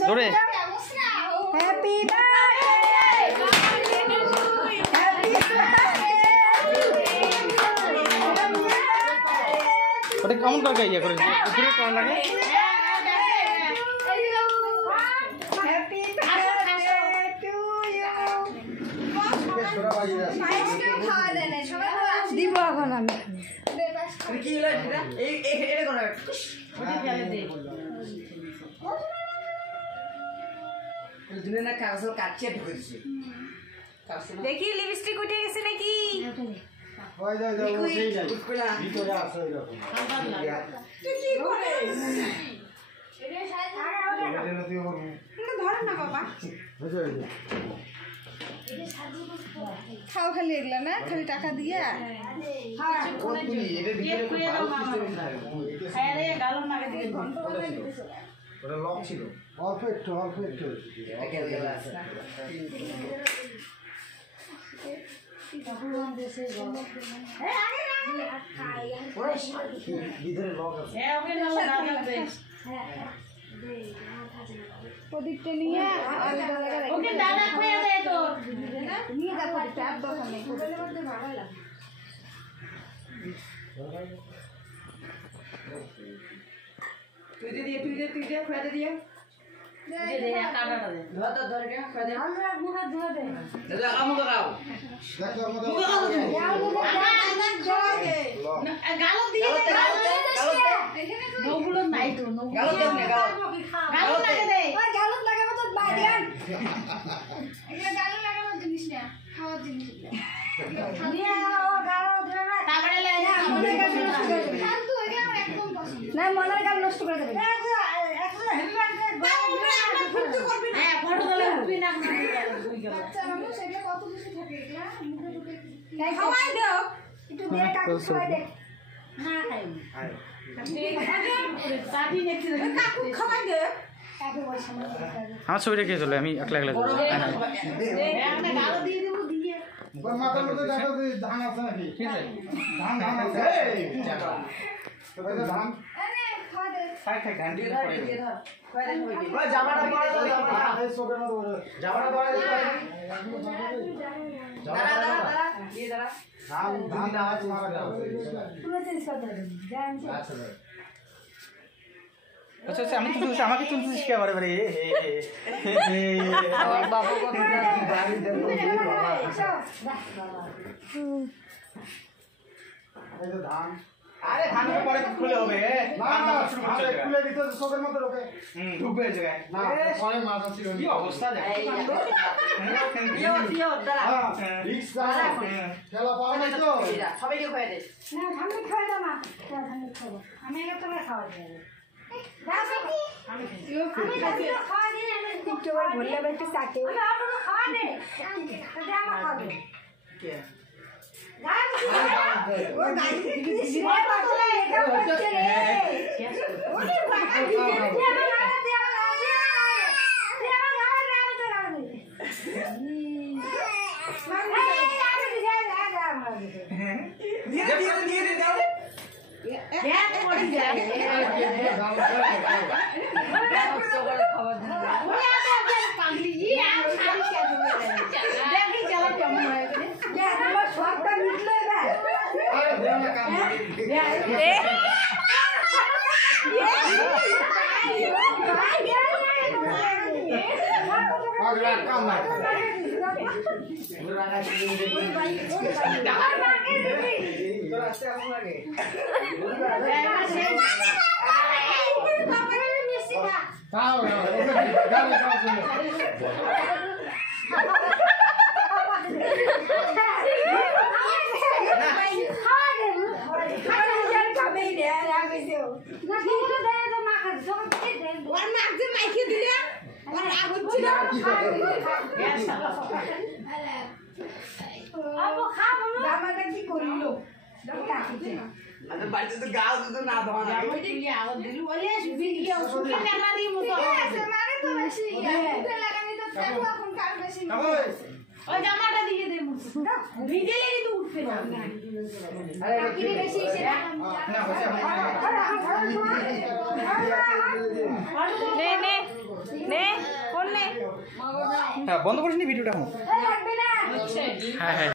জোরে happy birthday happy ওটা কেমন করে ইয়ে করে উপরে কেমন লাগে হ্যাপি বার্থডে টু ইউ দিব এখন আমি দেখি লিপস্টিক উঠে গেছে নাকি খাও খালি এগুলা না খালি টাকা দিয়া অল্প একটু প্রদীপটা নিয়ে নিয়ে যা প্রদীপটা আর দরকার নেই না মনের গাল নষ্ট করে দেবে খাওয়াই দাও একটু দিয়ে কাকু খাওয়াই দে না কাকু খাওয়াই দে আমার ছবি রেখে চলে আমি একলা একলা মাথার মধ্যে ধান আছে নাকি ঠিক আছে ধান আছে ধান খাই ধান দিয়ে জামাটা পরে এই সোকের মধ্যে জামাটা পরে ধান আজ মারা পুরো চেঞ্জ করতে হবে আচ্ছা আচ্ছা আচ্ছা আমি তুলছি আমাকে তুলছিস কে বারে বারে বাবু ধান আরে ধান পরে খুলে হবে খুলে দিতে চোখের মধ্যে ঢোকে ঢুকবে জায়গায় না পরে মাথা ছিল কি অবস্থা দেখ খেলা পাওয়া নাই তো সবাইকে খাওয়াই দে না ধান খাওয়া দাও না ধান খাবো আমি এটা তোমার খাওয়া দেবো খাওয়া দিই একটু বললে একটু চাটে খাওয়া দে খাওয়া দে বাড়িতে তো গাল দুটো না দেওয়া না ওই জামাটা দিয়ে দে মুখ ভিজে লেগে তো উঠবে না কাকিরে বেশি এসে না হচ্ছে নে নে নে ফোন নে হ্যাঁ বন্ধ করিস নি ভিডিওটা এখন লাগবে না হ্যাঁ হ্যাঁ